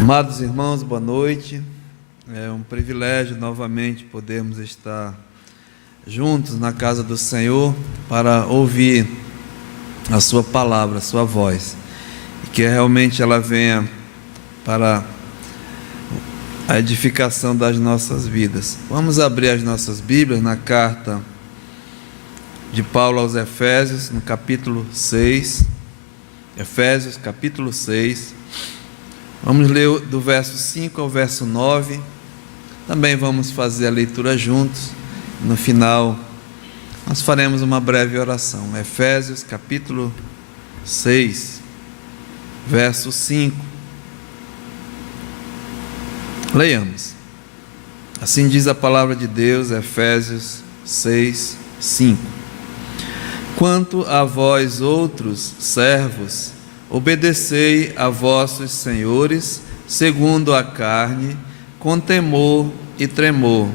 Amados irmãos, boa noite. É um privilégio novamente podermos estar juntos na casa do Senhor para ouvir a sua palavra, a sua voz, e que realmente ela venha para a edificação das nossas vidas. Vamos abrir as nossas Bíblias na carta de Paulo aos Efésios, no capítulo 6. Efésios, capítulo 6. Vamos ler do verso 5 ao verso 9. Também vamos fazer a leitura juntos. No final, nós faremos uma breve oração. Efésios, capítulo 6, verso 5. Leiamos. Assim diz a palavra de Deus, Efésios 6, 5. Quanto a vós outros servos, obedecei a vossos senhores, segundo a carne, com temor e tremor,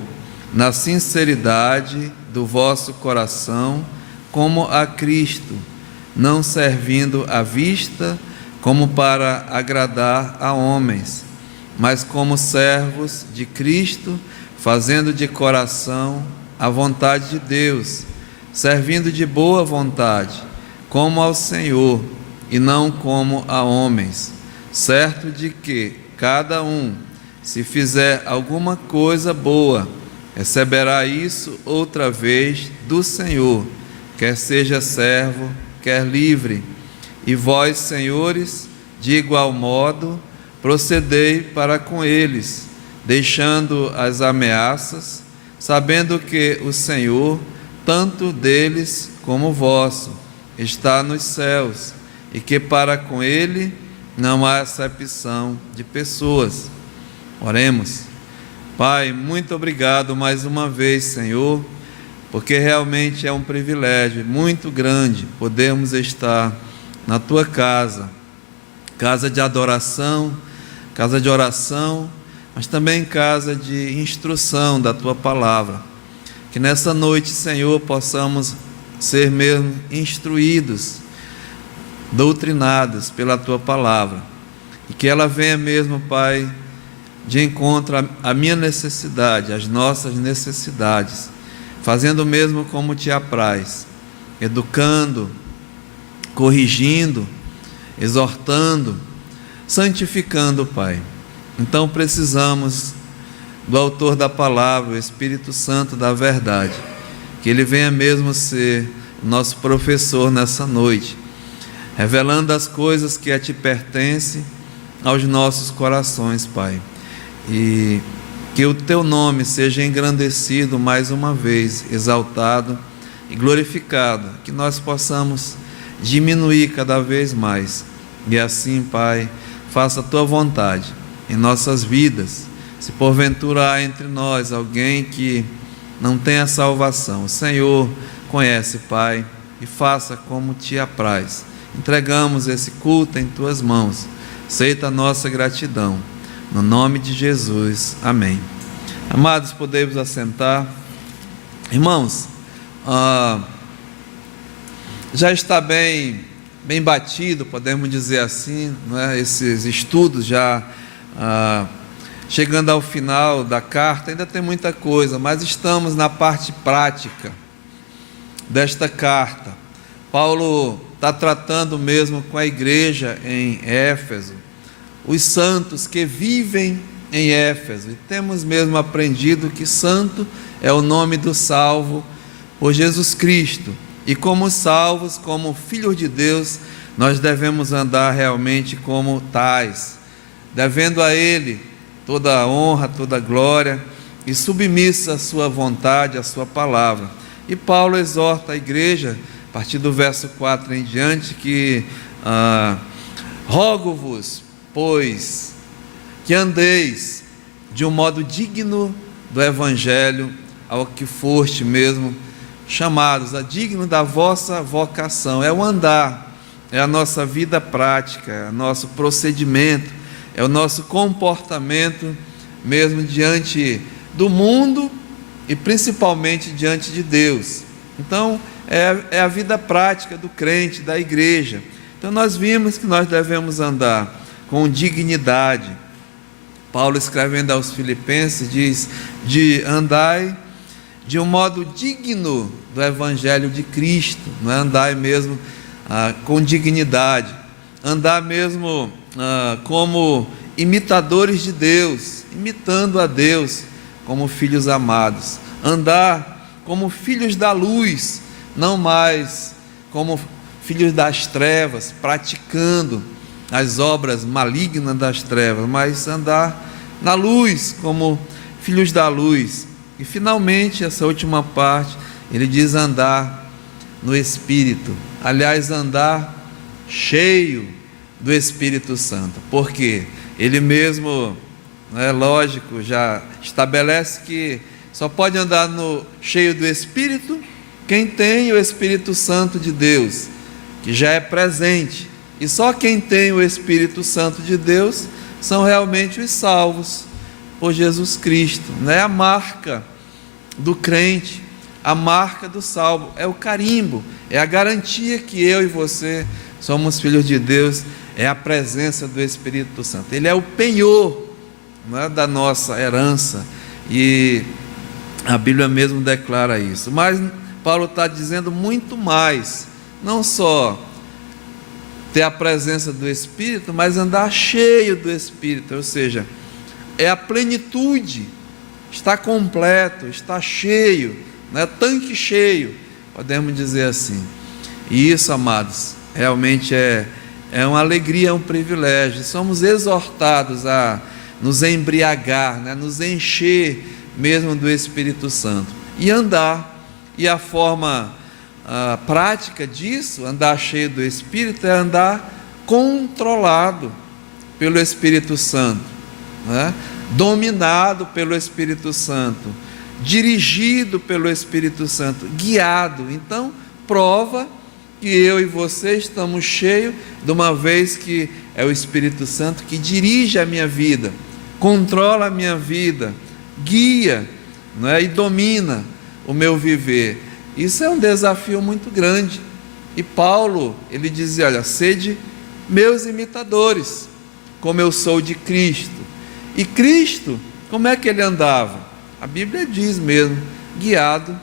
na sinceridade do vosso coração, como a Cristo, não servindo à vista, como para agradar a homens, mas como servos de Cristo, fazendo de coração a vontade de Deus, servindo de boa vontade, como ao Senhor, e não como a homens, certo de que cada um, se fizer alguma coisa boa, receberá isso outra vez do Senhor, quer seja servo, quer livre. E vós, senhores, de igual modo, procedei para com eles, deixando as ameaças, sabendo que o Senhor, tanto deles como vosso, está nos céus, e que para com Ele não há acepção de pessoas. Oremos. Pai, muito obrigado mais uma vez, Senhor, porque realmente é um privilégio muito grande podermos estar na Tua casa, casa de adoração, casa de oração, mas também casa de instrução da Tua palavra. Que nessa noite, Senhor, possamos ser mesmo instruídos, doutrinados pela Tua palavra, e que ela venha mesmo, Pai, de encontro à minha necessidade, às nossas necessidades, fazendo mesmo como Te apraz, educando, corrigindo, exortando, santificando, Pai. Então precisamos do autor da palavra, o Espírito Santo da verdade, que Ele venha mesmo ser nosso professor nessa noite, revelando as coisas que a Ti pertencem aos nossos corações, Pai. E que o Teu nome seja engrandecido mais uma vez, exaltado e glorificado, que nós possamos diminuir cada vez mais. E assim, Pai, faça a Tua vontade em nossas vidas. Se porventura há entre nós alguém que não tem a salvação, o Senhor conhece, Pai, e faça como Te apraz. Entregamos esse culto em Tuas mãos. Aceita a nossa gratidão. No nome de Jesus. Amém. Amados, podemos assentar. Irmãos, já está bem batido, podemos dizer assim, não é? Esses estudos já chegando ao final da carta. Ainda tem muita coisa, mas estamos na parte prática desta carta. Paulo está tratando mesmo com a igreja em Éfeso, os santos que vivem em Éfeso, e temos mesmo aprendido que santo é o nome do salvo por Jesus Cristo, e como salvos, como filhos de Deus, nós devemos andar realmente como tais, devendo a Ele toda a honra, toda a glória, e submissa à sua vontade, à sua palavra. E Paulo exorta a igreja, a partir do verso 4 em diante, que rogo-vos, pois, que andeis de um modo digno do Evangelho ao que foste mesmo chamados, a digno da vossa vocação. É o andar, é a nossa vida prática, é o nosso procedimento, é o nosso comportamento mesmo diante do mundo e principalmente diante de Deus. Então, é a vida prática do crente, da igreja. Então nós vimos que nós devemos andar com dignidade, Paulo, escrevendo aos Filipenses, diz: de andai de um modo digno do Evangelho de Cristo, não é andar mesmo com dignidade, andar mesmo como imitadores de Deus, imitando a Deus como filhos amados, andar como filhos da luz, não mais como filhos das trevas, praticando as obras malignas das trevas, mas andar na luz como filhos da luz. E finalmente, essa última parte, ele diz andar no Espírito, aliás, andar cheio do Espírito Santo, porque ele mesmo, lógico, já estabelece que só pode andar cheio do Espírito quem tem o Espírito Santo de Deus, que já é presente, e só quem tem o Espírito Santo de Deus são realmente os salvos por Jesus Cristo, é a marca do crente, a marca do salvo, é o carimbo, é a garantia que eu e você somos filhos de Deus, é a presença do Espírito Santo, ele é o penhor da nossa herança, e a Bíblia mesmo declara isso. Mas Paulo está dizendo muito mais, não só ter a presença do Espírito, mas andar cheio do Espírito, ou seja, é a plenitude, está completo, está cheio, tanque cheio, podemos dizer assim. E isso, amados, realmente é uma alegria, é um privilégio. Somos exortados a nos embriagar, nos encher mesmo do Espírito Santo e andar. E a forma prática disso, andar cheio do Espírito, é andar controlado pelo Espírito Santo, dominado pelo Espírito Santo, dirigido pelo Espírito Santo, guiado. Então, prova que eu e você estamos cheios, de uma vez que é o Espírito Santo que dirige a minha vida, controla a minha vida, guia, e domina o meu viver. Isso é um desafio muito grande. E Paulo, ele dizia: olha, sede meus imitadores, como eu sou de Cristo. E Cristo, como é que ele andava? A Bíblia diz mesmo, guiado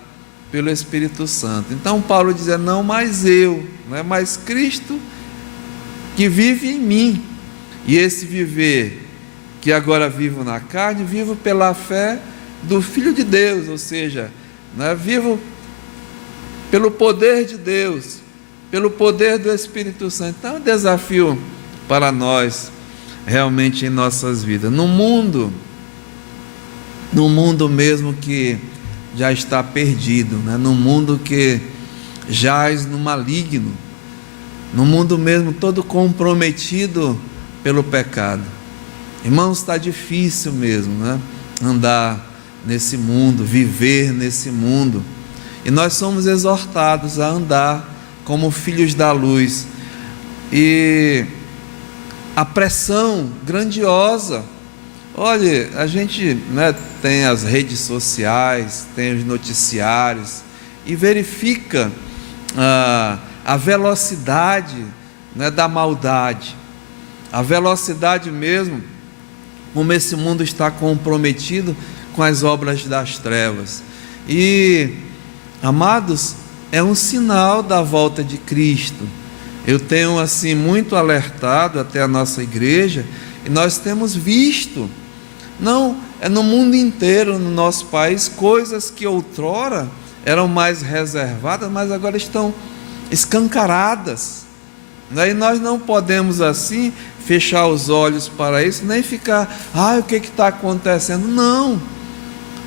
pelo Espírito Santo. Então Paulo dizia: não mais eu, não é mais Cristo que vive em mim. E esse viver que agora vivo na carne, vivo pela fé do Filho de Deus, ou seja, vivo pelo poder de Deus, pelo poder do Espírito Santo. Então é um desafio para nós, realmente, em nossas vidas. No mundo mesmo que já está perdido, no mundo que jaz no maligno, no mundo mesmo todo comprometido pelo pecado. Irmãos, está difícil mesmo, andar nesse mundo, viver nesse mundo. E nós somos exortados a andar como filhos da luz. E a pressão grandiosa, olha, a gente tem as redes sociais, tem os noticiários, e verifica a velocidade da maldade, a velocidade mesmo, como esse mundo está comprometido com as obras das trevas. E, amados, é um sinal da volta de Cristo. Eu tenho assim muito alertado até a nossa igreja, e nós temos visto, não é no mundo inteiro, no nosso país, coisas que outrora eram mais reservadas, mas agora estão escancaradas, e nós não podemos assim fechar os olhos para isso, nem ficar, o que está acontecendo? Não,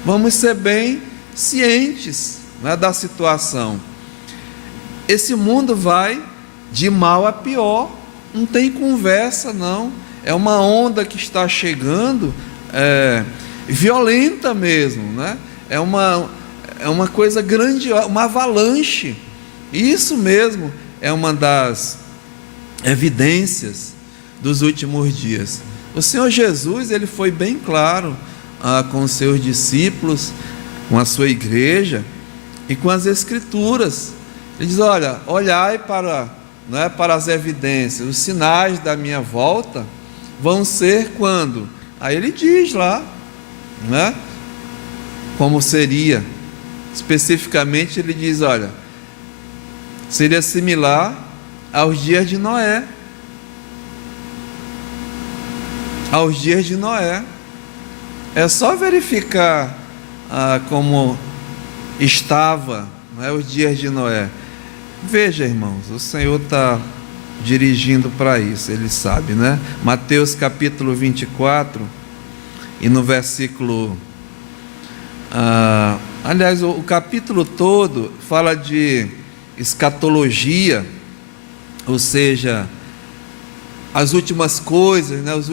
vamos ser bem cientes da situação. Esse mundo vai de mal a pior, não tem conversa não, é uma onda que está chegando, violenta mesmo, é uma coisa grandiosa, uma avalanche. Isso mesmo é uma das evidências dos últimos dias. O Senhor Jesus, ele foi bem claro com os seus discípulos, com a sua igreja e com as Escrituras. Ele diz: olha, olhai para as evidências, os sinais da minha volta vão ser quando Aí ele diz lá, né, como seria. Especificamente ele diz, olha, seria similar aos dias de Noé. Aos dias de Noé. É só verificar como estava, né, os dias de Noé. Veja, irmãos, o Senhor está dirigindo para isso, Ele sabe, né? Mateus capítulo 24, e no versículo... aliás, o capítulo todo fala de escatologia, ou seja, as últimas coisas, né, os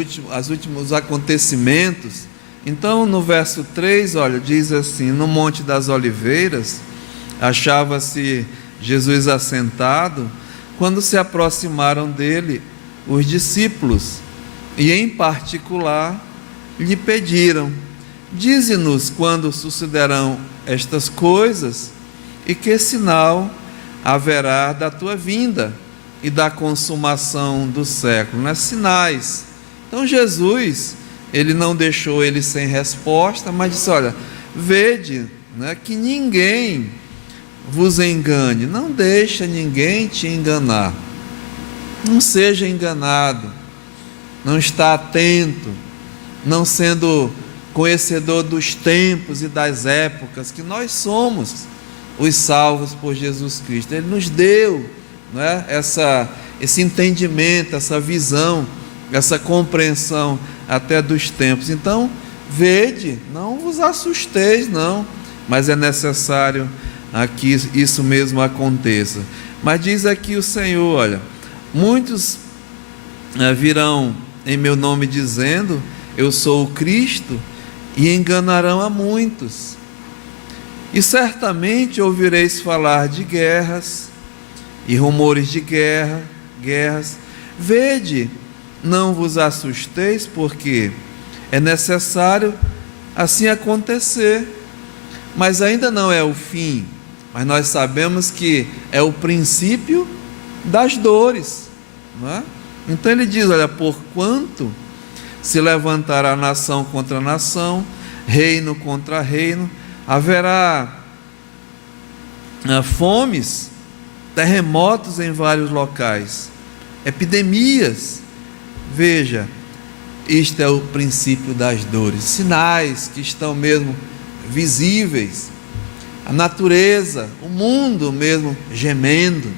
últimos acontecimentos. Então, no verso 3, olha, diz assim: no Monte das Oliveiras, achava-se Jesus assentado, quando se aproximaram dele os discípulos, e em particular lhe pediram: dize-nos quando sucederão estas coisas, e que sinal haverá da tua vinda e da consumação do século, né? Sinais. Então Jesus, ele não deixou ele sem resposta, mas disse: olha, vede, né, que ninguém vos engane, não deixa ninguém te enganar, não seja enganado, não está atento, não sendo conhecedor dos tempos e das épocas, que nós somos os salvos por Jesus Cristo. Ele nos deu, né, esse entendimento, essa visão, essa compreensão até dos tempos. Então, vede, não vos assusteis não, mas é necessário que isso mesmo aconteça. Mas diz aqui o Senhor, olha, muitos virão em meu nome dizendo: eu sou o Cristo, e enganarão a muitos. E certamente ouvireis falar de guerras e rumores de guerras. Vede, não vos assusteis, porque é necessário assim acontecer, mas ainda não é o fim. Mas nós sabemos que é o princípio das dores, não é? Então ele diz: olha, porquanto se levantará nação contra nação, reino contra reino, haverá fomes, terremotos em vários locais, epidemias. Veja, isto é o princípio das dores, sinais que estão mesmo visíveis, a natureza, o mundo mesmo gemendo,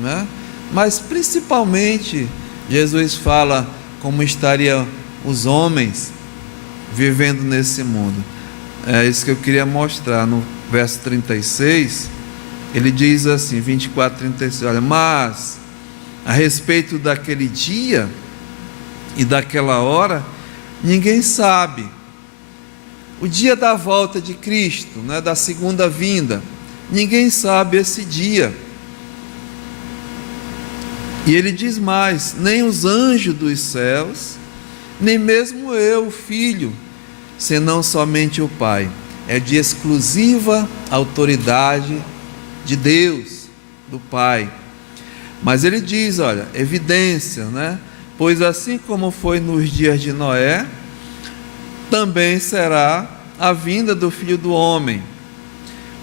não é? Mas principalmente Jesus fala como estariam os homens vivendo nesse mundo. É isso que eu queria mostrar no verso 36. Ele diz assim, 24, 36, olha, mas a respeito daquele dia e daquela hora, ninguém sabe. O dia da volta de Cristo, né, da segunda vinda, ninguém sabe esse dia. E ele diz mais: nem os anjos dos céus, nem mesmo eu, o Filho, senão somente o Pai. É de exclusiva autoridade de Deus, do Pai. Mas ele diz, olha, evidência, né? Pois assim como foi nos dias de Noé, também será a vinda do Filho do Homem.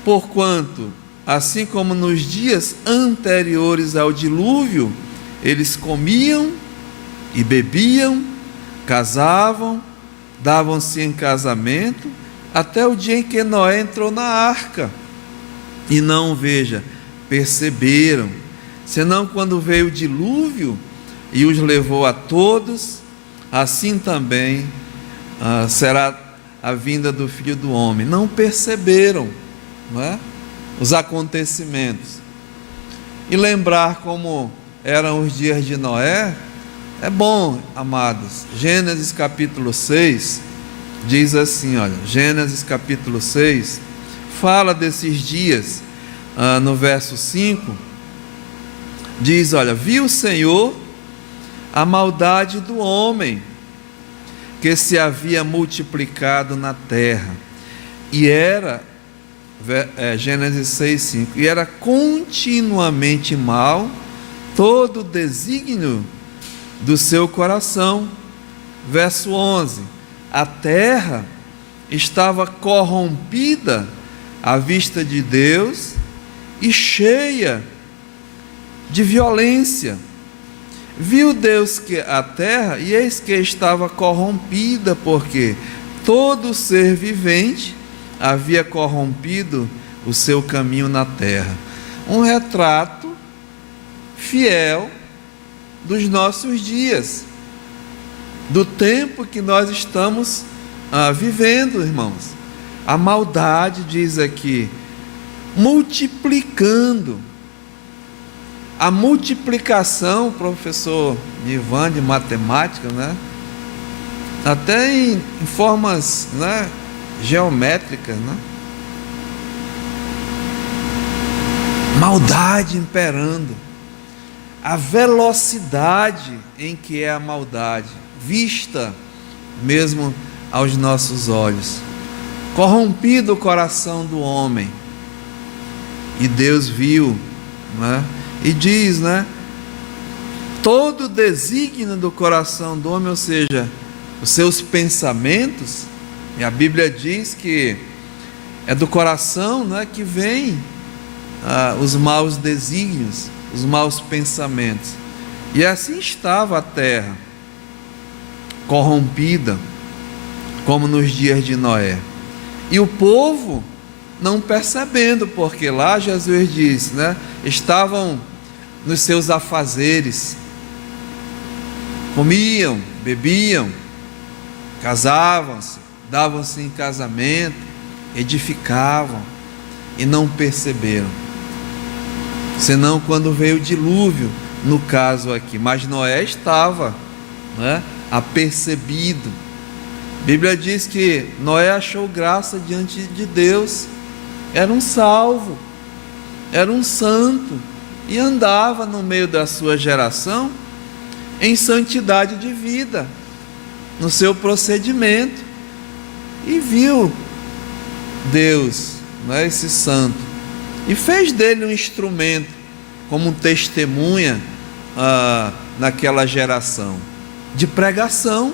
Porquanto, assim como nos dias anteriores ao dilúvio, eles comiam e bebiam, casavam, davam-se em casamento, até o dia em que Noé entrou na arca. E não, veja, perceberam, senão quando veio o dilúvio e os levou a todos, assim também será a vinda do Filho do Homem. Não perceberam, não é, os acontecimentos. E lembrar como eram os dias de Noé é bom, amados. Gênesis capítulo 6 diz assim, olha, Gênesis capítulo 6 fala desses dias, no verso 5 diz, olha, viu o Senhor a maldade do homem que se havia multiplicado na terra, e era, Gênesis 6:5, e era continuamente mal todo o desígnio do seu coração. Verso 11, a terra estava corrompida à vista de Deus e cheia de violência. Viu Deus que a terra, e eis que estava corrompida, porque todo ser vivente havia corrompido o seu caminho na terra. Um retrato fiel dos nossos dias, do tempo que nós estamos vivendo, irmãos. A maldade, diz aqui, multiplicando. A multiplicação, professor Ivan, de matemática, né? Até em formas, né, geométricas, né? Maldade imperando. A velocidade em que é a maldade, vista mesmo aos nossos olhos. Corrompido o coração do homem. E Deus viu, né? E diz, né? Todo o desígnio do coração do homem, ou seja, os seus pensamentos, e a Bíblia diz que é do coração, né, que vem os maus desígnios, os maus pensamentos. E assim estava a terra, corrompida, como nos dias de Noé. E o povo não percebendo, porque lá Jesus diz, né, estavam nos seus afazeres, comiam, bebiam, casavam-se, davam-se em casamento, edificavam, e não perceberam, senão quando veio o dilúvio, no caso aqui. Mas Noé estava, né, apercebido. A Bíblia diz que Noé achou graça diante de Deus, era um salvo, era um santo, e andava no meio da sua geração em santidade de vida, no seu procedimento, e viu Deus, né, esse santo, e fez dele um instrumento, como testemunha naquela geração, de pregação,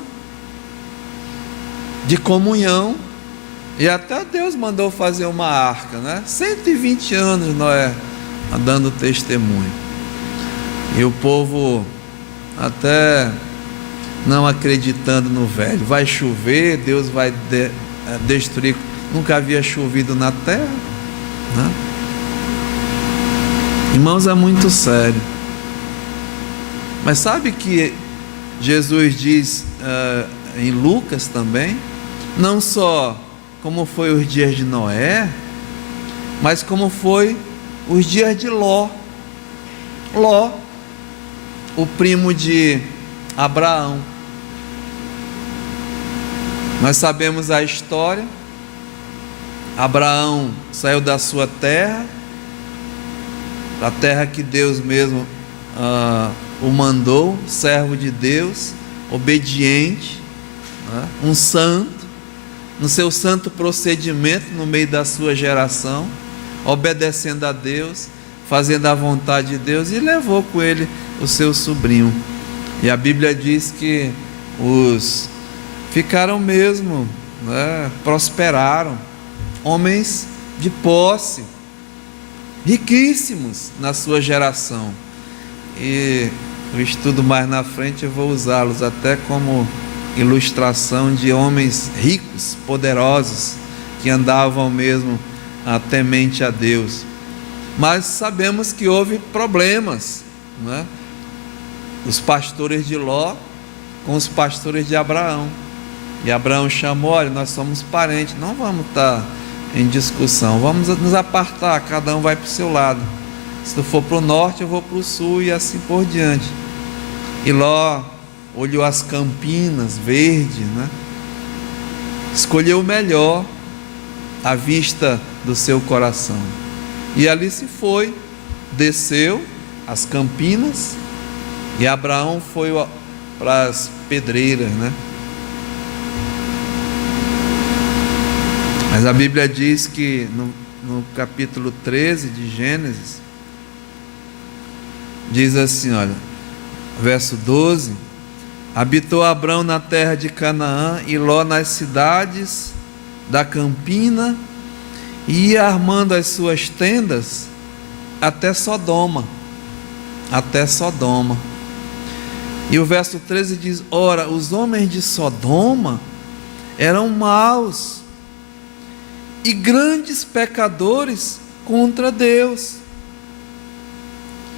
de comunhão, e até Deus mandou fazer uma arca, né? 120 anos Noé dando testemunho, e o povo até não acreditando no velho, vai chover, Deus vai destruir, nunca havia chovido na terra, né? Irmãos, é muito sério. Mas sabe que Jesus diz em Lucas também, não só como foi os dias de Noé, mas como foi os dias de Ló, o primo de Abraão. Nós sabemos a história. Abraão saiu da sua terra, da terra que Deus mesmo o mandou, servo de Deus, obediente, né? Um santo, no seu santo procedimento no meio da sua geração, obedecendo a Deus, fazendo a vontade de Deus, e levou com ele o seu sobrinho. E a Bíblia diz que os ficaram mesmo, né, prosperaram, homens de posse, riquíssimos na sua geração. E o estudo mais na frente eu vou usá-los até como ilustração de homens ricos, poderosos, que andavam mesmo temente a Deus. Mas sabemos que houve problemas, né? Os pastores de Ló com os pastores de Abraão. E Abraão chamou: olha, nós somos parentes, não vamos estar em discussão, vamos nos apartar, cada um vai para o seu lado. Se tu for para o norte, eu vou para o sul, e assim por diante. E Ló olhou as campinas verdes, né? Escolheu o melhor à vista do seu coração, e ali se foi, desceu as campinas, e Abraão foi para as pedreiras, né? Mas a Bíblia diz que no capítulo 13 de Gênesis, diz assim, olha, verso 12: Habitou Abrão na terra de Canaã e Ló nas cidades da campina, e ia armando as suas tendas até Sodoma. Até Sodoma. E o verso 13 diz: ora, os homens de Sodoma eram maus e grandes pecadores contra Deus.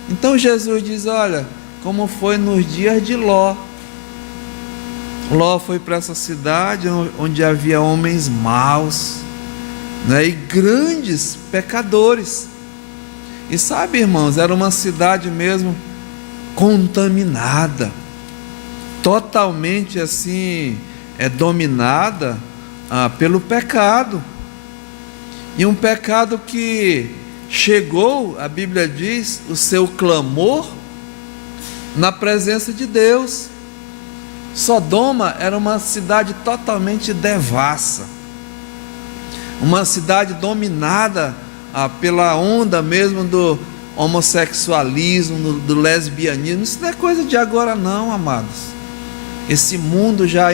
Então Jesus diz: olha, como foi nos dias de Ló. Ló foi para essa cidade onde havia homens maus, né, e grandes pecadores. E sabe, irmãos, era uma cidade mesmo contaminada, totalmente assim, dominada pelo pecado. E um pecado que chegou, a Bíblia diz, o seu clamor na presença de Deus. Sodoma era uma cidade totalmente devassa, uma cidade dominada pela onda mesmo do homossexualismo, do lesbianismo. Isso não é coisa de agora não, amados. Esse mundo já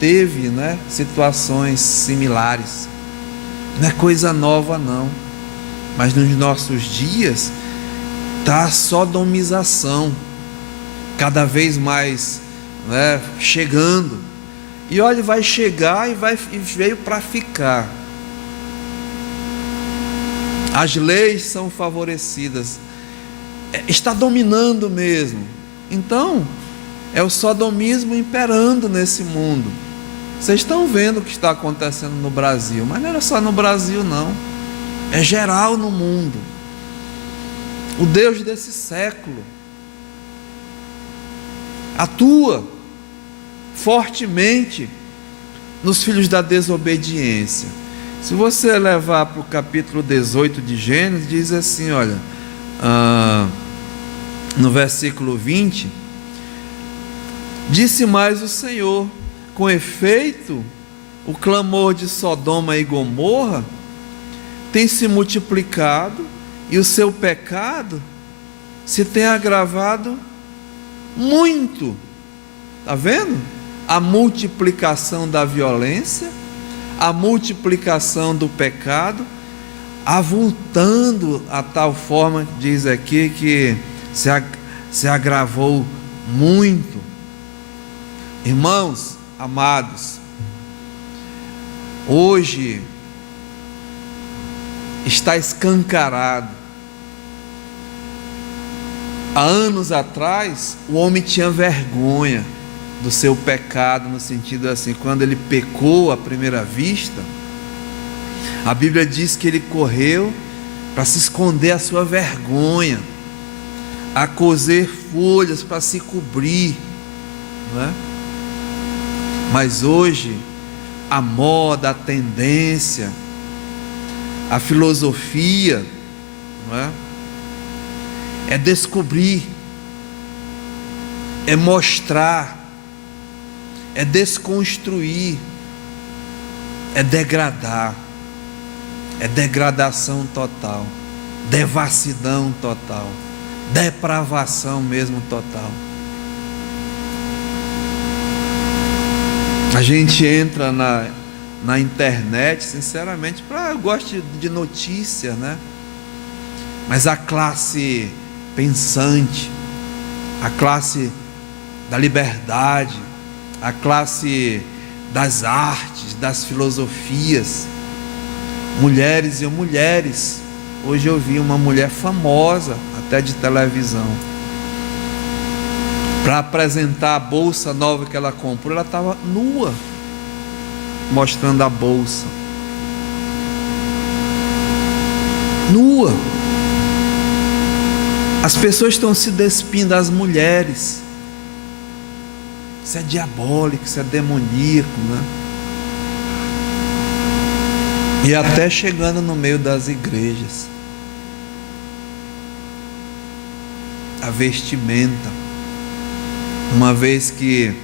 teve, né, situações similares. Não é coisa nova não. Mas nos nossos dias está a sodomização cada vez mais, né, chegando. E olha, vai chegar e veio para ficar. As leis são favorecidas, está dominando mesmo. Então é o sodomismo imperando nesse mundo. Vocês estão vendo o que está acontecendo no Brasil, mas não era só no Brasil não, é geral no mundo. O Deus desse século atua fortemente nos filhos da desobediência. Se você levar para o capítulo 18 de Gênesis, diz assim, olha, no versículo 20, disse mais o Senhor: com efeito, o clamor de Sodoma e Gomorra tem se multiplicado e o seu pecado se tem agravado muito. Está vendo? A multiplicação da violência, a multiplicação do pecado, avultando a tal forma, diz aqui, que se agravou muito. Irmãos amados, hoje está escancarado. Há anos atrás, o homem tinha vergonha do seu pecado, no sentido assim, quando ele pecou à primeira vista, a Bíblia diz que ele correu para se esconder a sua vergonha, a coser folhas para se cobrir, não é? Mas hoje, a moda, a tendência, a filosofia, não é descobrir, é mostrar, é desconstruir, é degradar, é degradação total, devassidão total, depravação mesmo total. A gente entra na internet, sinceramente, eu gosto de notícia, né? Mas a classe pensante, a classe da liberdade, a classe das artes, das filosofias, mulheres e mulheres. Hoje eu vi uma mulher famosa, até de televisão, para apresentar a bolsa nova que ela comprou, ela estava nua, mostrando a bolsa, nua. As pessoas estão se despindo, as mulheres. Isso é diabólico, isso é demoníaco, né? E até chegando no meio das igrejas. A vestimenta, uma vez que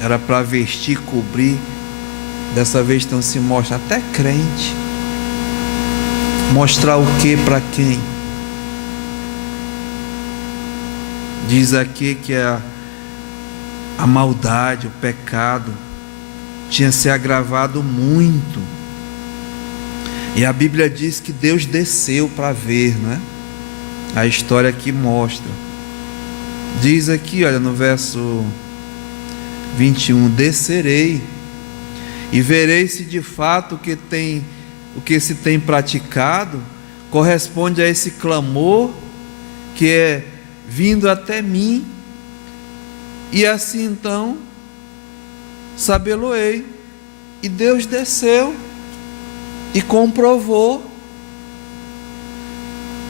era para vestir, cobrir, dessa vez estão se mostrando, até crente. Mostrar o que para quem? Diz aqui que a maldade, o pecado tinha se agravado muito. E a Bíblia diz que Deus desceu para ver, né? A história aqui mostra. Diz aqui, olha, no verso 21, descerei e verei se de fato o que se tem praticado corresponde a esse clamor que é vindo até mim, e assim então sabê-lo-ei. E Deus desceu e comprovou.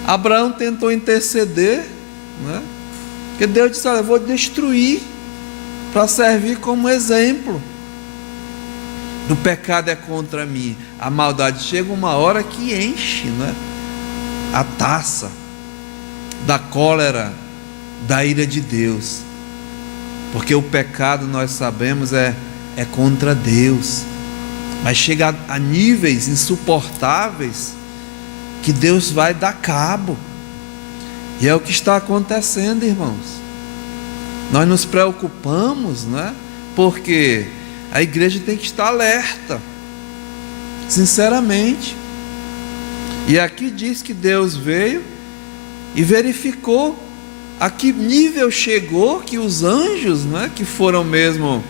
Abraão tentou interceder, né? Porque Deus disse: olha, eu vou destruir para servir como exemplo. O pecado é contra mim, a maldade chega uma hora que enche, né? A taça da cólera, da ira de Deus, porque o pecado, nós sabemos, é contra Deus, mas chega a níveis insuportáveis que Deus vai dar cabo, e é o que está acontecendo, irmãos. Nós nos preocupamos, né? Porque a igreja tem que estar alerta, sinceramente. E aqui diz que Deus veio e verificou a que nível chegou, que os anjos, né, que foram mesmo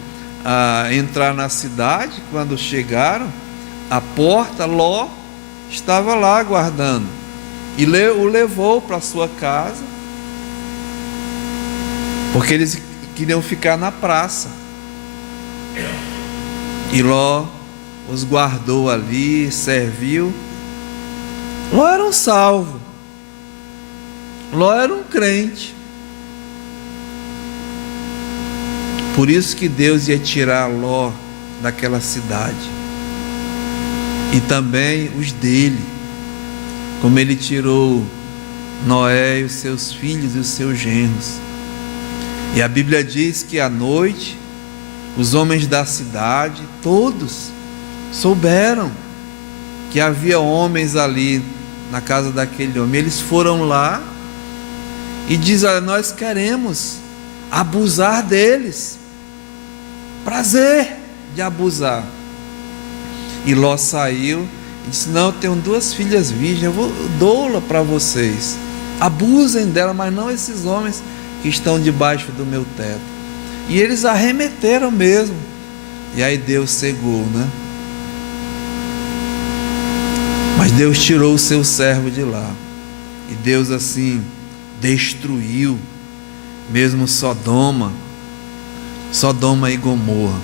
entrar na cidade, quando chegaram, a porta, Ló estava lá aguardando, e o levou para sua casa, porque eles queriam ficar na praça, e Ló os guardou ali, serviu. Ló era um salvo, Ló era um crente. Por isso que Deus ia tirar Ló daquela cidade, e também os dele, como ele tirou Noé e os seus filhos e os seus genros. E a Bíblia diz que à noite os homens da cidade todos souberam que havia homens ali na casa daquele homem. Eles foram lá e diz: olha, nós queremos abusar deles, prazer de abusar. E Ló saiu e disse: não, eu tenho 2 filhas virgens, eu dou-la para vocês, abusem dela, mas não esses homens que estão debaixo do meu teto. E eles arremeteram mesmo, e aí Deus cegou, né? Mas Deus tirou o seu servo de lá, e Deus assim destruiu mesmo Sodoma e Gomorra.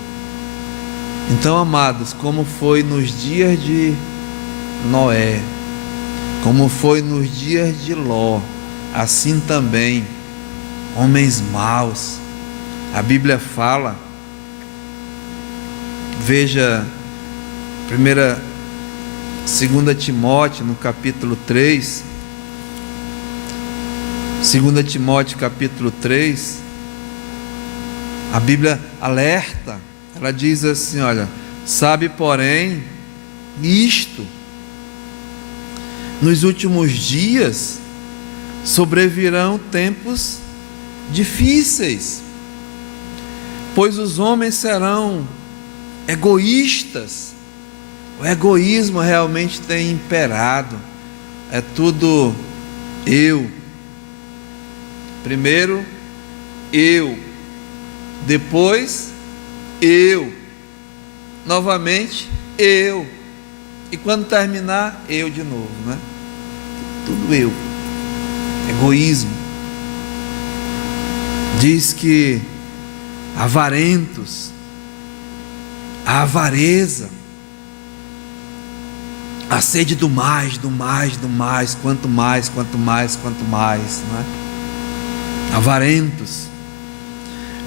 Então, amados, como foi nos dias de Noé, como foi nos dias de Ló, assim também homens maus. A Bíblia fala, veja 2 Timóteo no capítulo 3, 2 Timóteo capítulo 3, a Bíblia alerta, ela diz assim, olha: sabe, porém, isto, nos últimos dias sobrevirão tempos difíceis, pois os homens serão egoístas. O egoísmo realmente tem imperado, é tudo eu. Primeiro eu, depois eu, novamente eu, e quando terminar, eu de novo, né? Tudo eu, egoísmo. Diz que avarentos, a avareza, a sede do mais, quanto mais, né? Avarentos,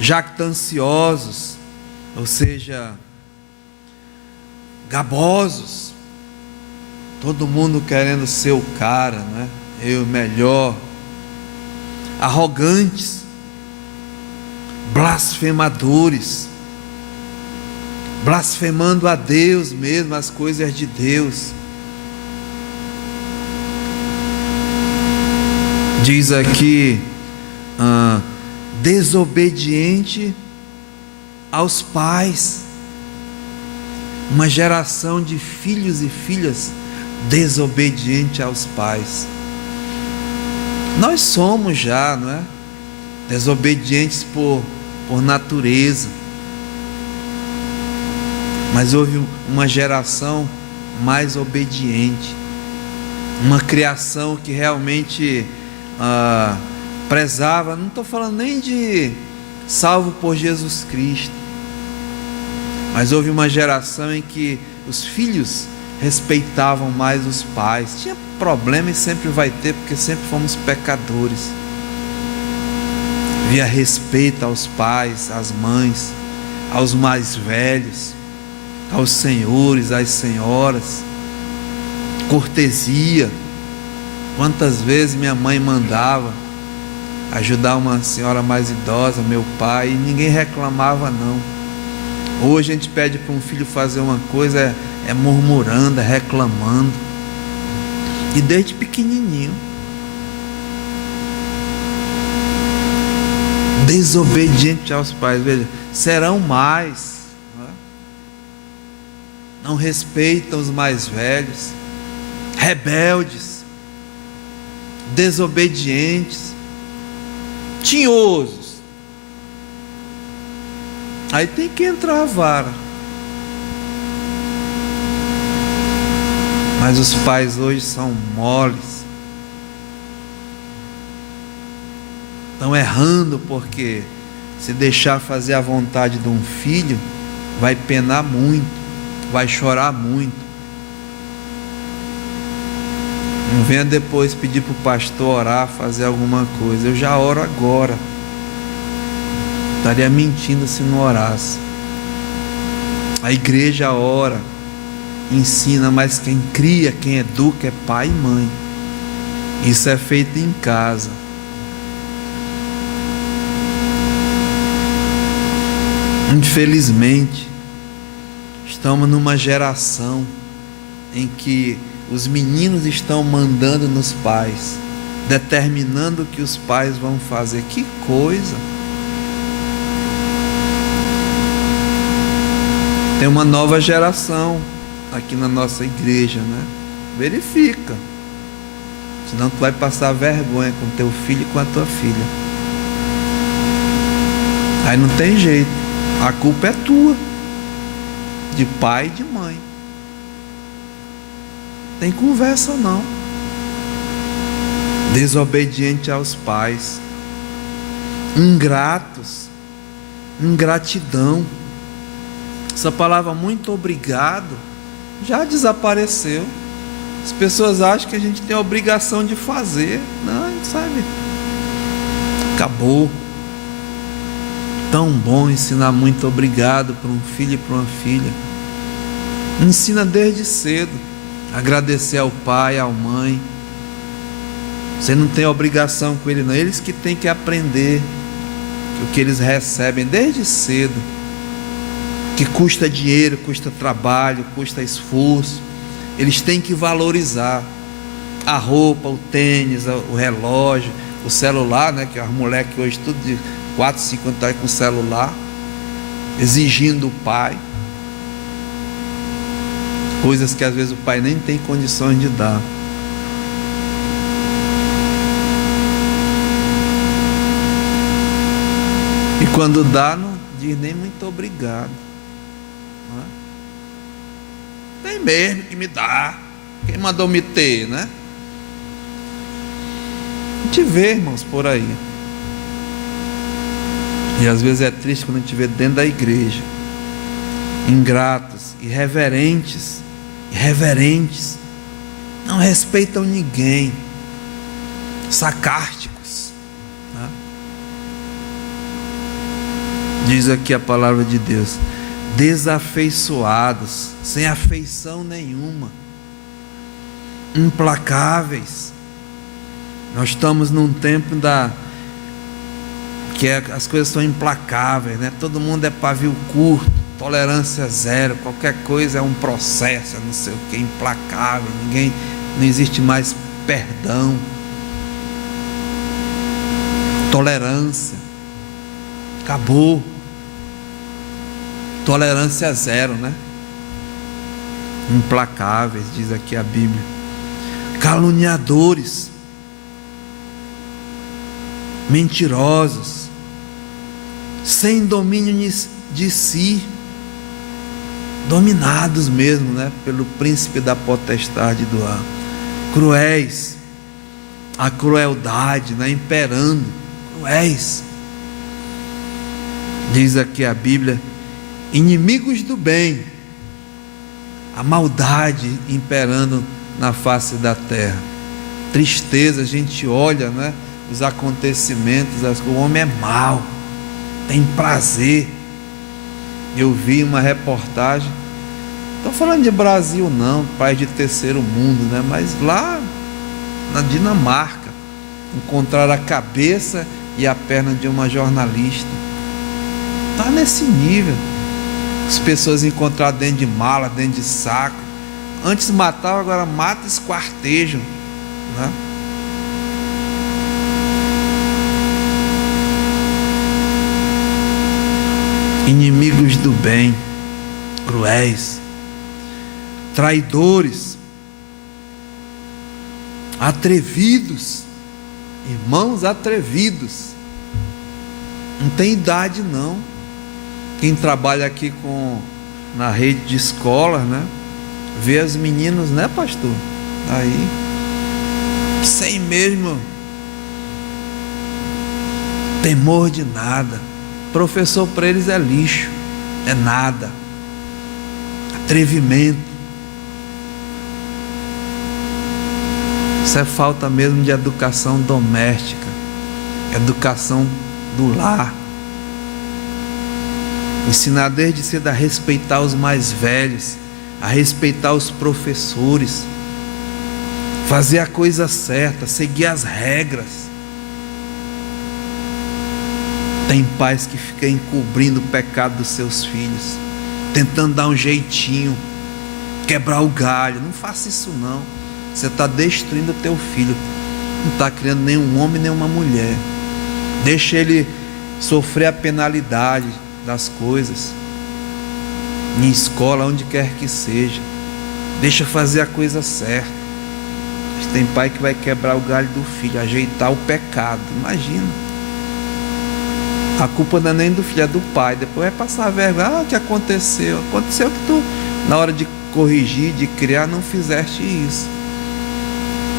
jactanciosos, ou seja, gabosos, todo mundo querendo ser o cara, né? Eu melhor, arrogantes, blasfemadores, blasfemando a Deus mesmo, as coisas de Deus. Diz aqui, desobediente aos pais. Uma geração de filhos e filhas desobedientes aos pais. Nós somos já, não é? Desobedientes por natureza. Mas houve uma geração mais obediente. Uma criação que realmente prezava, não estou falando nem de salvo por Jesus Cristo, mas houve uma geração em que os filhos respeitavam mais os pais. Tinha problema e sempre vai ter, porque sempre fomos pecadores. Havia respeito aos pais, às mães, aos mais velhos, aos senhores, às senhoras, cortesia. Quantas vezes minha mãe mandava ajudar uma senhora mais idosa, meu pai, e ninguém reclamava não. Hoje a gente pede para um filho fazer uma coisa, é murmurando, é reclamando. E desde pequenininho. Desobediente aos pais, veja, serão mais. Não respeitam os mais velhos, rebeldes, desobedientes, tinhosos. Aí tem que entrar a vara. Mas os pais hoje são moles. Estão errando, porque se deixar fazer a vontade de um filho, vai penar muito, vai chorar muito. Não venha depois pedir para o pastor orar, fazer alguma coisa. Eu já oro agora. Estaria mentindo se não orasse. A igreja ora, ensina, mas quem cria, quem educa é pai e mãe. Isso é feito em casa. Infelizmente, estamos numa geração em que os meninos estão mandando nos pais, determinando o que os pais vão fazer. Que coisa! Tem uma nova geração aqui na nossa igreja, né? Verifica, senão tu vai passar vergonha com teu filho e com a tua filha. Aí não tem jeito, a culpa é tua, de pai e de mãe. Tem conversa não. Desobediente aos pais, ingratos, ingratidão. Essa palavra muito obrigado já desapareceu. As pessoas acham que a gente tem a obrigação de fazer. Não, sabe? Acabou. Tão bom ensinar muito obrigado para um filho e para uma filha. Ensina desde cedo. Agradecer ao pai, à mãe. Você não tem obrigação com ele não. Eles que têm que aprender o que eles recebem desde cedo, que custa dinheiro, custa trabalho, custa esforço. Eles têm que valorizar a roupa, o tênis, o relógio, o celular, né? Que as moleques hoje tudo de 4, 5 anos tá com celular, exigindo o pai coisas que às vezes o pai nem tem condições de dar. E quando dá, não diz nem muito obrigado. Não é? Tem mesmo que me dá. Quem mandou me ter, né? A gente vê, irmãos, por aí. E às vezes é triste quando a gente vê dentro da igreja ingratos, irreverentes, não respeitam ninguém, sarcásticos, né? Diz aqui a palavra de Deus: desafeiçoados, sem afeição nenhuma, implacáveis. Nós estamos num tempo que as coisas são implacáveis, né? Todo mundo é pavio curto, tolerância zero, qualquer coisa é um processo, não sei o que, implacável, não existe mais perdão, tolerância, acabou. Tolerância zero, né? Implacáveis, diz aqui a Bíblia. Caluniadores, mentirosos, sem domínio de si, dominados mesmo, né, pelo príncipe da potestade do ar, cruéis, a crueldade, né, imperando, cruéis. Diz aqui a Bíblia, inimigos do bem, a maldade imperando na face da terra. Tristeza, a gente olha, né, os acontecimentos, o homem é mau, tem prazer. Eu vi uma reportagem, estou falando de Brasil não, país de terceiro mundo, né, mas lá na Dinamarca, encontraram a cabeça e a perna de uma jornalista. Está nesse nível. As pessoas encontraram dentro de mala, dentro de saco. Antes matavam, agora matam e esquartejam, né? Inimigos do bem, cruéis, traidores, atrevidos, irmãos atrevidos. Não tem idade não. Quem trabalha aqui na rede de escolas, né, vê as meninas, né, pastor? Aí, sem mesmo temor de nada. Professor para eles é lixo, é nada. Atrevimento. Isso é falta mesmo de educação doméstica, educação do lar. Ensinar desde cedo a respeitar os mais velhos, a respeitar os professores, fazer a coisa certa, seguir as regras. Tem pais que ficam encobrindo o pecado dos seus filhos, tentando dar um jeitinho, quebrar o galho. Não faça isso não. Você está destruindo o teu filho. Não está criando nenhum homem, nenhuma mulher. Deixa ele sofrer a penalidade das coisas, em escola, onde quer que seja. Deixa fazer a coisa certa. Tem pai que vai quebrar o galho do filho, ajeitar o pecado. Imagina. A culpa não é nem do filho, é do pai. Depois vai passar vergonha. Ah, o que aconteceu? Aconteceu que tu, na hora de corrigir, de criar, não fizeste isso.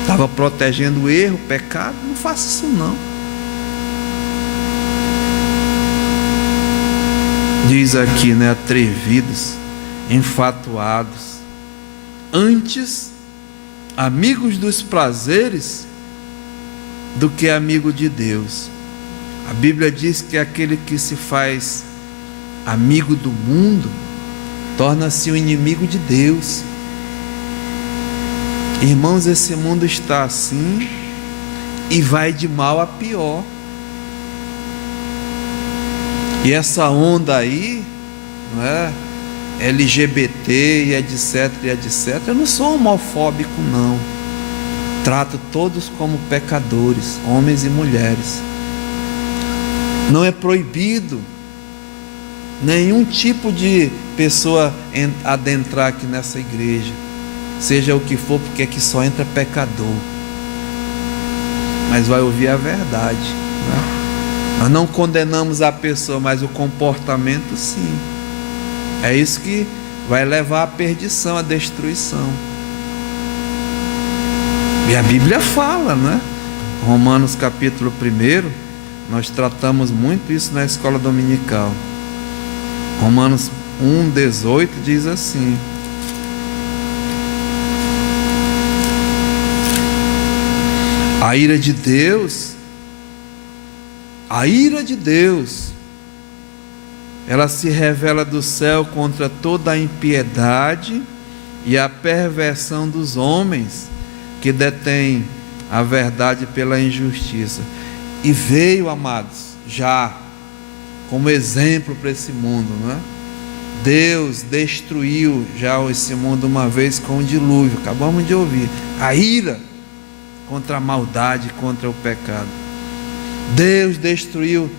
Estava protegendo o erro, o pecado. Não faça isso não. Diz aqui, né, atrevidos, enfatuados, antes amigos dos prazeres do que amigo de Deus. A Bíblia diz que aquele que se faz amigo do mundo torna-se um inimigo de Deus. Irmãos, esse mundo está assim e vai de mal a pior. E essa onda aí, não é? LGBT e etc, e etc. Eu não sou homofóbico não. Trato todos como pecadores, homens e mulheres. Não é proibido nenhum tipo de pessoa adentrar aqui nessa igreja, seja o que for, porque aqui só entra pecador. Mas vai ouvir a verdade, né? Nós não condenamos a pessoa, mas o comportamento sim. É isso que vai levar à perdição, à destruição. E a Bíblia fala, né? Romanos capítulo 1, nós tratamos muito isso na escola dominical. Romanos 1:18 diz assim: a ira de Deus, ela se revela do céu contra toda a impiedade e a perversão dos homens que detêm a verdade pela injustiça. E veio, amados, já como exemplo para esse mundo, não é? Deus destruiu já esse mundo uma vez com o dilúvio. Acabamos de ouvir a ira contra a maldade, contra o pecado. Deus destruiu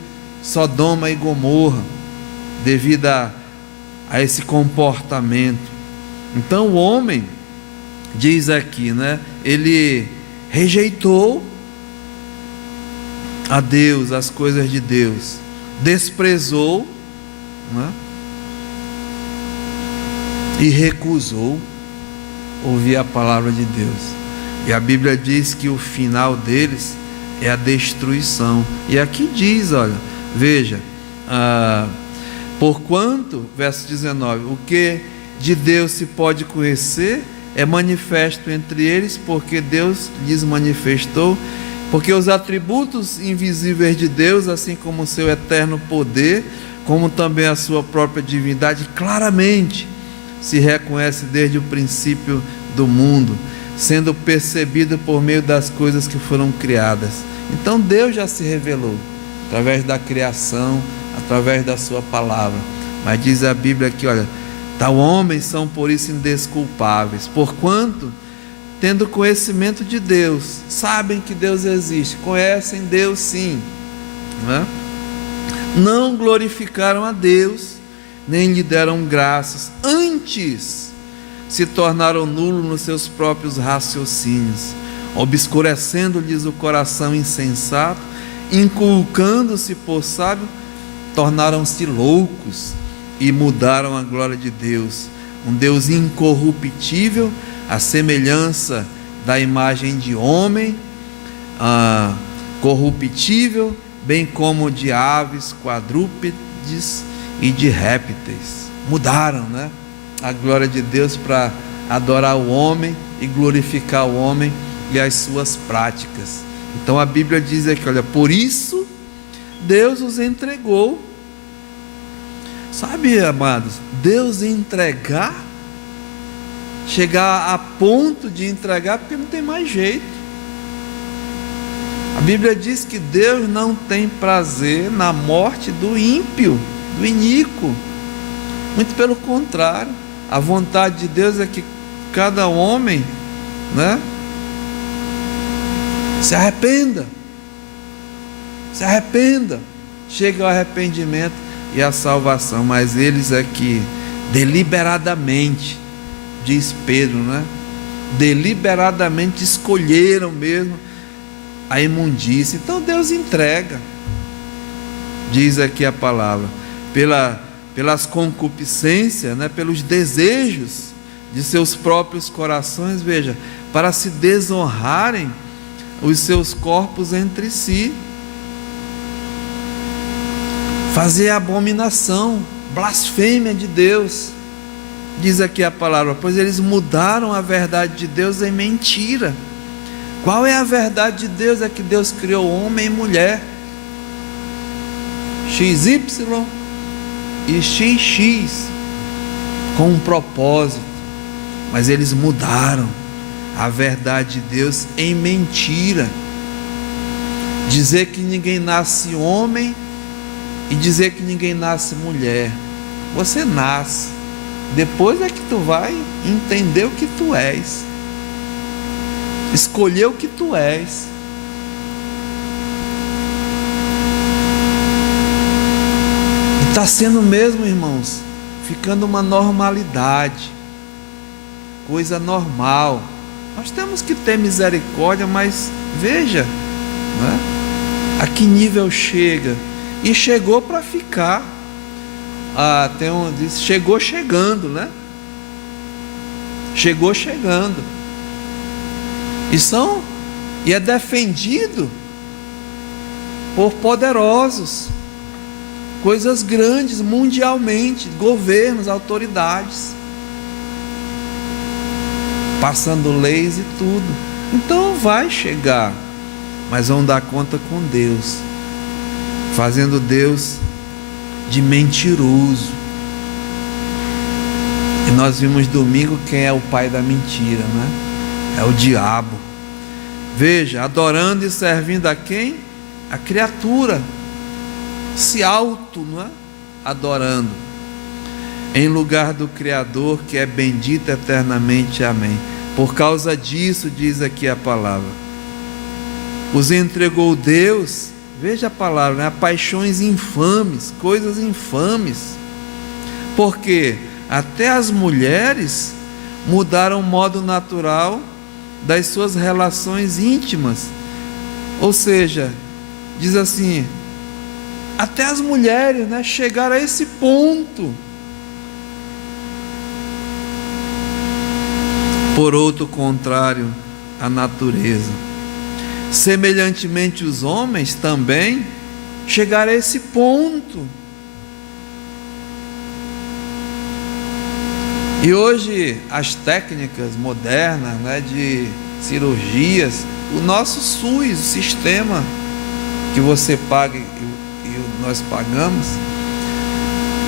Sodoma e Gomorra devido a esse comportamento. Então o homem, diz aqui, né, ele rejeitou a Deus, as coisas de Deus, desprezou, né, e recusou ouvir a palavra de Deus. E a Bíblia diz que o final deles é a destruição. E aqui diz, olha, veja, porquanto, verso 19, o que de Deus se pode conhecer é manifesto entre eles, porque Deus lhes manifestou, porque os atributos invisíveis de Deus, assim como o seu eterno poder, como também a sua própria divindade, claramente se reconhece desde o princípio do mundo, sendo percebido por meio das coisas que foram criadas. Então Deus já se revelou através da criação, através da sua palavra. Mas diz a Bíblia aqui, olha, tal homens são por isso indesculpáveis, porquanto, tendo conhecimento de Deus, sabem que Deus existe, conhecem Deus sim, né? Não glorificaram a Deus, nem lhe deram graças, antes se tornaram nulos nos seus próprios raciocínios, obscurecendo-lhes o coração insensato, inculcando-se por sábio, tornaram-se loucos e mudaram a glória de Deus, um Deus incorruptível, a semelhança da imagem de homem, corruptível, bem como de aves, quadrúpedes e de répteis. Mudaram, né, a glória de Deus para adorar o homem e glorificar o homem e as suas práticas. Então a Bíblia diz aqui, olha, por isso Deus os entregou. Sabe, amados, Deus entregar, chegar a ponto de entregar, porque não tem mais jeito. A Bíblia diz que Deus não tem prazer na morte do ímpio, do iníquo. Muito pelo contrário, a vontade de Deus é que cada homem, né, se arrependa, chegue ao arrependimento e à salvação. Mas eles aqui, deliberadamente, diz Pedro, né, deliberadamente escolheram mesmo a imundícia. Então Deus entrega, diz aqui a palavra, pelas concupiscências, né, pelos desejos de seus próprios corações, veja, para se desonrarem os seus corpos entre si, fazer abominação, blasfêmia de Deus. Diz aqui a palavra, pois eles mudaram a verdade de Deus em mentira. Qual é a verdade de Deus? É que Deus criou homem e mulher, XY e XX, com um propósito. Mas eles mudaram a verdade de Deus em mentira. Dizer que ninguém nasce homem e dizer que ninguém nasce mulher. Você nasce, depois é que tu vai entender o que tu és, escolher o que tu és. E está sendo mesmo, irmãos, ficando uma normalidade, coisa normal. Nós temos que ter misericórdia, mas veja, né, a que nível chega. E chegou para ficar. Diz, chegou chegando, né? Chegou chegando. E é defendido por poderosos, coisas grandes mundialmente, governos, autoridades, passando leis e tudo. Então vai chegar, mas vão dar conta com Deus, fazendo Deus de mentiroso. E nós vimos domingo quem é o pai da mentira, né? É o diabo. Veja, adorando e servindo a quem? A criatura, se não é? Adorando, em lugar do Criador, que é bendito eternamente. Amém. Por causa disso, diz aqui a palavra, os entregou Deus, veja a palavra, né? A paixões infames, coisas infames, porque até as mulheres mudaram o modo natural das suas relações íntimas. Ou seja, diz assim, até as mulheres, né, chegaram a esse ponto. Por outro contrário, a natureza. Semelhantemente, os homens também chegaram a esse ponto. E hoje as técnicas modernas, né, de cirurgias, o nosso SUS, o sistema que você paga e nós pagamos,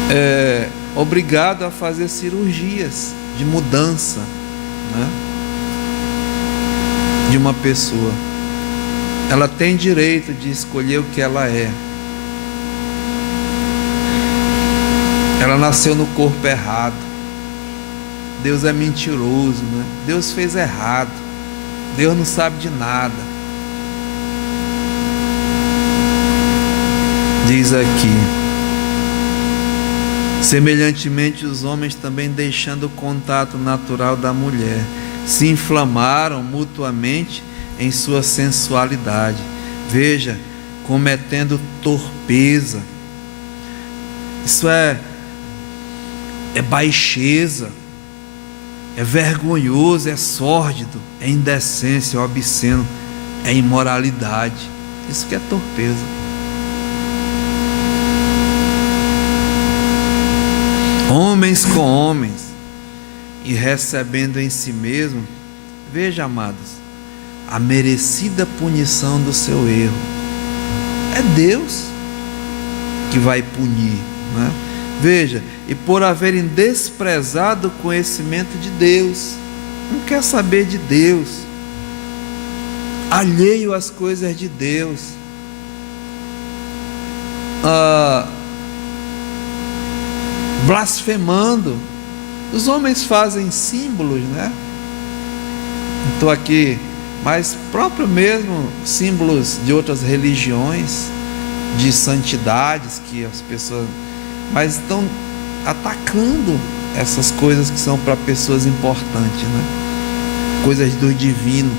é obrigado a fazer cirurgias de mudança, né, de uma pessoa. Ela tem direito de escolher o que ela é. Ela nasceu no corpo errado. Deus é mentiroso, né? Deus fez errado. Deus não sabe de nada. Diz aqui: semelhantemente, os homens também, deixando o contato natural da mulher, se inflamaram mutuamente em sua sensualidade. Veja, cometendo torpeza. Isso é baixeza, é vergonhoso, é sórdido, é indecência, é obsceno, é imoralidade. Isso que é torpeza. Homens com homens, e recebendo em si mesmo, veja, amados, a merecida punição do seu erro. É Deus que vai punir, né? Veja, e por haverem desprezado o conhecimento de Deus, não quer saber de Deus, alheio às coisas de Deus, blasfemando. Os homens fazem símbolos, né? Estou aqui, mas próprio mesmo símbolos de outras religiões, de santidades que as pessoas, mas estão atacando essas coisas que são para pessoas importantes, né? Coisas do divino,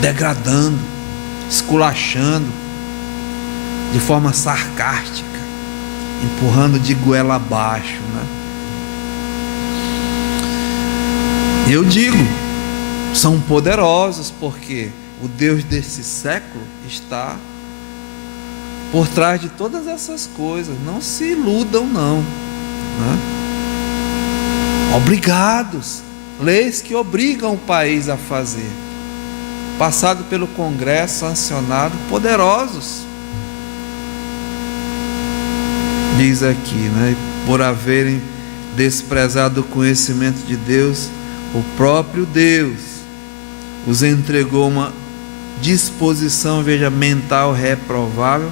degradando, esculachando, de forma sarcástica, empurrando de goela abaixo, né? Eu digo, são poderosos, porque o Deus desse século está por trás de todas essas coisas. Não se iludam, não, né? Obrigados, leis que obrigam o país a fazer, passado pelo Congresso, sancionado, poderosos. Diz aqui, né? Por haverem desprezado o conhecimento de Deus, o próprio Deus os entregou uma disposição, veja, mental reprovável,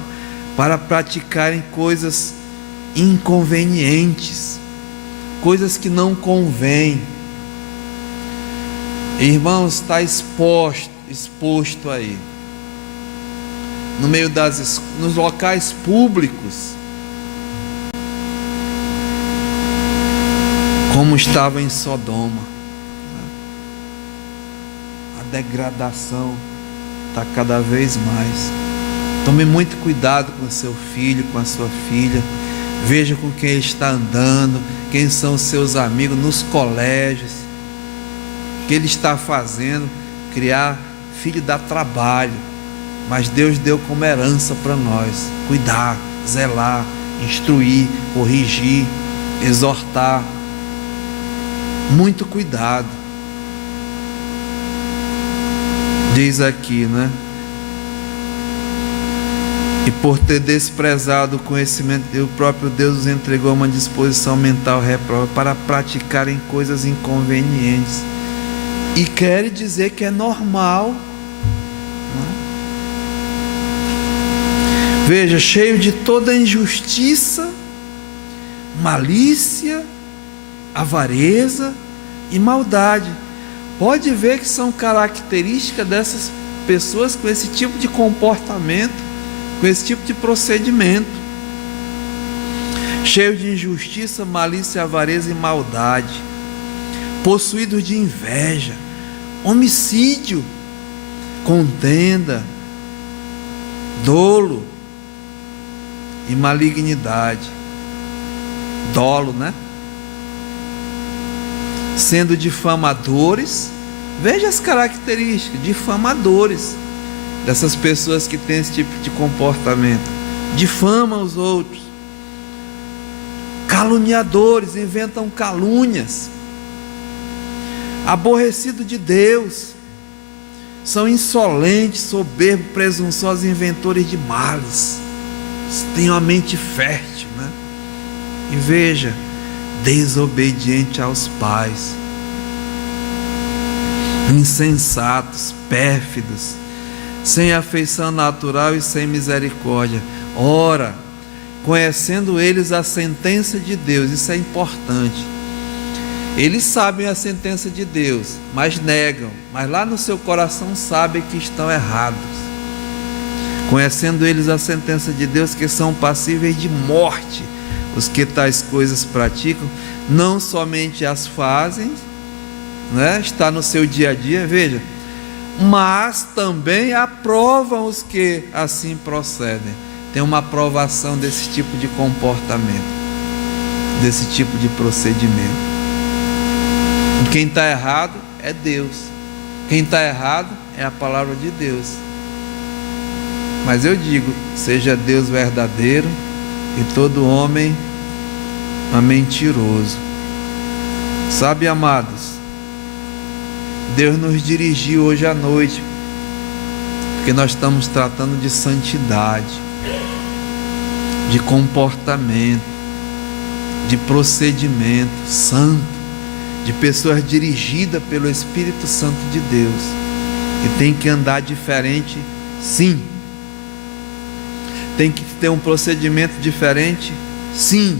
para praticarem coisas inconvenientes, coisas que não convêm. Irmãos, está exposto aí, no meio nos locais públicos, como estava em Sodoma. A degradação está cada vez mais. Tome muito cuidado com o seu filho, com a sua filha. Veja com quem ele está andando, quem são os seus amigos nos colégios. O que ele está fazendo? Criar filho dá trabalho, mas Deus deu como herança para nós. Cuidar, zelar, instruir, corrigir, exortar. Muito cuidado. Diz aqui, né? E por ter desprezado o conhecimento, o próprio Deus os entregou uma disposição mental reprovável para praticarem coisas inconvenientes. E quer dizer que é normal, né? Veja, cheio de toda injustiça, malícia, avareza e maldade. Pode ver que são características dessas pessoas com esse tipo de comportamento, com esse tipo de procedimento. cheios de injustiça, malícia, avareza e maldade, possuídos de inveja, homicídio, contenda, dolo e malignidade. Dolo, né? Sendo difamadores. Veja as características, difamadores dessas pessoas que têm esse tipo de comportamento. Difamam os outros. Caluniadores, inventam calúnias. Aborrecido de Deus. São insolentes, soberbos, presunçosos, inventores de males. Têm uma mente fértil, né? E veja, desobediente aos pais, insensatos, pérfidos, sem afeição natural e sem misericórdia. Ora, conhecendo eles a sentença de Deus, isso é importante. Eles sabem a sentença de Deus, mas negam, mas lá no seu coração sabem que estão errados. Conhecendo eles a sentença de Deus, que são passíveis de morte os que tais coisas praticam, não somente as fazem, né? Está no seu dia a dia, veja, mas também aprovam os que assim procedem. Tem uma aprovação desse tipo de comportamento, desse tipo de procedimento. E quem está errado é Deus, quem está errado é a palavra de Deus. Mas eu digo, seja Deus verdadeiro e todo homem mentiroso. Sabe, amados, Deus nos dirigiu hoje à noite, porque nós estamos tratando de santidade, de comportamento, de procedimento santo, de pessoas dirigidas pelo Espírito Santo de Deus, e tem que andar diferente, sim. Tem que ter um procedimento diferente, sim,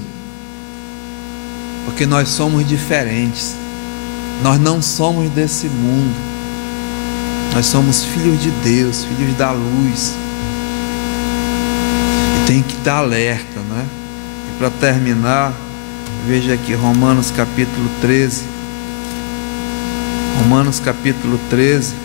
porque nós somos diferentes. Nós não somos desse mundo. Nós somos filhos de Deus, filhos da luz. E tem que estar alerta, né? E para terminar, veja aqui Romanos capítulo 13. Romanos capítulo 13.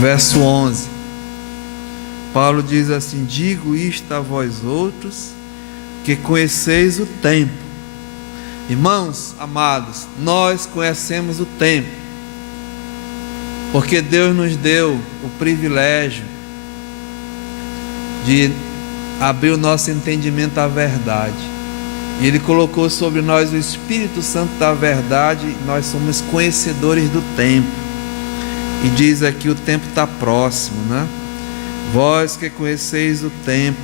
Verso 11, Paulo diz assim: digo isto a vós outros, que conheceis o tempo. Irmãos amados, nós conhecemos o tempo, porque Deus nos deu o privilégio de abrir o nosso entendimento à verdade, e Ele colocou sobre nós o Espírito Santo da verdade. Nós somos conhecedores do tempo. E diz aqui: o tempo está próximo, né? Vós que conheceis o tempo,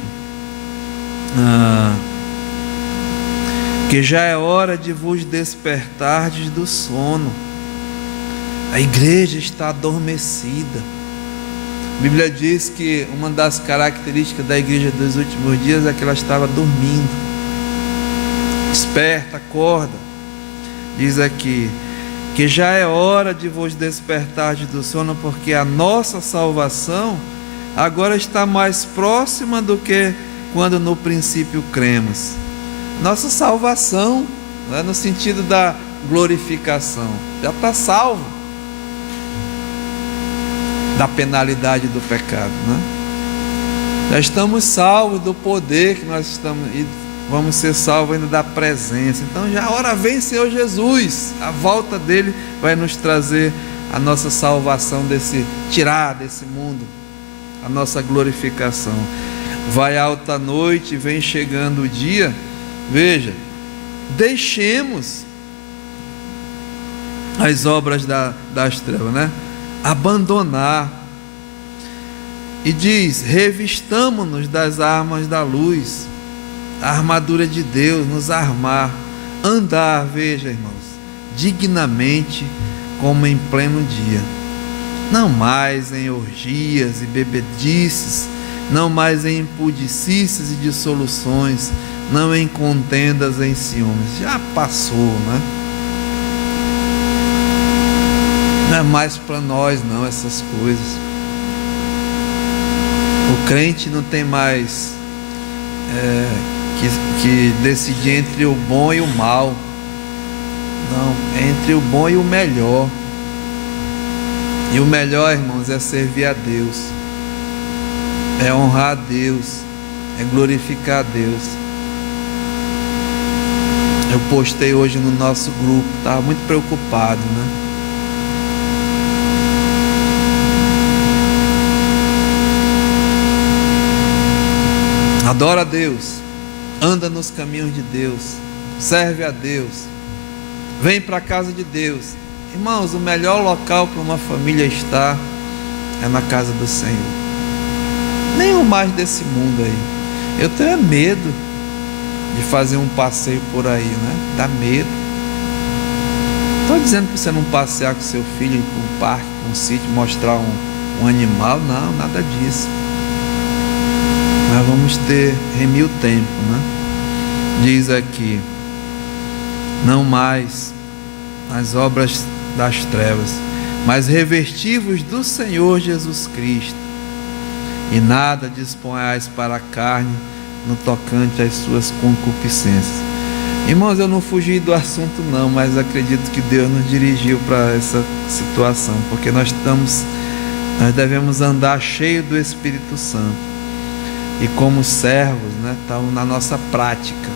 que já é hora de vos despertardes do sono. A igreja está adormecida. A Bíblia diz que uma das características da igreja dos últimos dias é que ela estava dormindo. Desperta, acorda. Diz aqui que já é hora de vos despertardes do sono, porque a nossa salvação agora está mais próxima do que quando no princípio cremos. Nossa salvação, né, no sentido da glorificação, já está salvo da penalidade do pecado, né? Já estamos salvos do poder que nós estamos, e vamos ser salvos ainda da presença. Então já a hora vem, Senhor Jesus, a volta dele vai nos trazer a nossa salvação, tirar desse mundo a nossa glorificação. Vai alta noite, vem chegando o dia. Veja, deixemos as obras das trevas, né? Abandonar. E diz: revistamo-nos das armas da luz, a armadura de Deus, nos armar, andar, veja, irmãos, dignamente como em pleno dia, não mais em orgias e bebedices, não mais em impudicícias e dissoluções, não em contendas, em ciúmes. Já passou, né? Não é mais para nós não essas coisas. O crente não tem mais que decidir entre o bom e o mal. Não, é entre o bom e o melhor. E o melhor, irmãos, é servir a Deus, é honrar a Deus, é glorificar a Deus. Eu postei hoje no nosso grupo, estava muito preocupado, né? Adora a Deus, anda nos caminhos de Deus, serve a Deus, vem para a casa de Deus. Irmãos, o melhor local para uma família estar é na casa do Senhor. Nem o mais desse mundo aí. Eu tenho medo de fazer um passeio por aí, né? Dá medo. Estou dizendo para você não passear com seu filho ir para um parque, para um sítio, mostrar um animal. Não, nada disso. Mas vamos remir o tempo, né? Diz aqui: não mais as obras das trevas, mas revestivos do Senhor Jesus Cristo, e nada disponhais para a carne no tocante às suas concupiscências. Irmãos, eu não fugi do assunto não, mas acredito que Deus nos dirigiu para essa situação, porque nós devemos andar cheio do Espírito Santo, e como servos, né, estamos na nossa prática,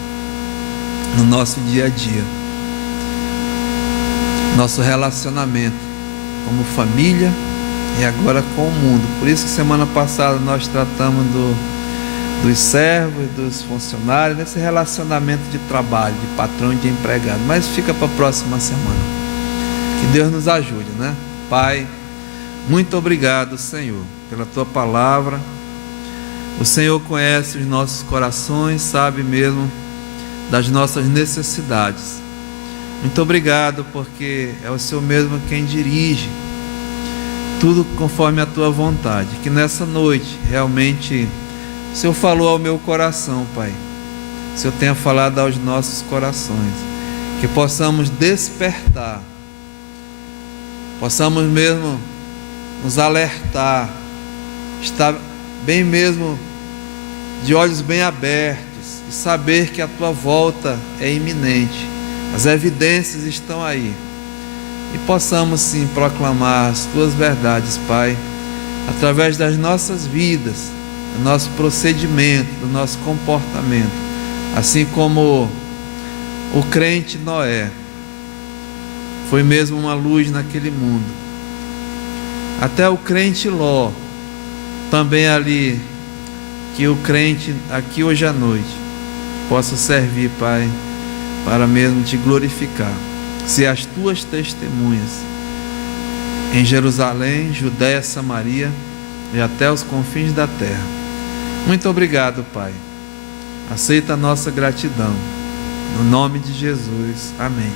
no nosso dia a dia, nosso relacionamento como família e agora com o mundo. Por isso que semana passada nós tratamos dos servos, dos funcionários, desse relacionamento de trabalho, de patrão e de empregado. Mas fica para a próxima semana. Que Deus nos ajude, né? Pai, muito obrigado, Senhor, pela Tua palavra. O Senhor conhece os nossos corações, sabe mesmo das nossas necessidades. Muito obrigado, porque é o Senhor mesmo quem dirige tudo conforme a Tua vontade. Que nessa noite, realmente, o Senhor falou ao meu coração, Pai. O Senhor tenha falado aos nossos corações. Que possamos despertar, possamos mesmo nos alertar, estar bem mesmo de olhos bem abertos e saber que a Tua volta é iminente. As evidências estão aí. E possamos sim proclamar as Tuas verdades, Pai, através das nossas vidas, do nosso procedimento, do nosso comportamento. Assim como o crente Noé foi mesmo uma luz naquele mundo. Até o crente Ló, também ali, que o crente aqui hoje à noite possa servir, Pai, para mesmo Te glorificar, ser as Tuas testemunhas em Jerusalém, Judéia, Samaria e até os confins da terra. Muito obrigado, Pai. Aceita a nossa gratidão. No nome de Jesus. Amém.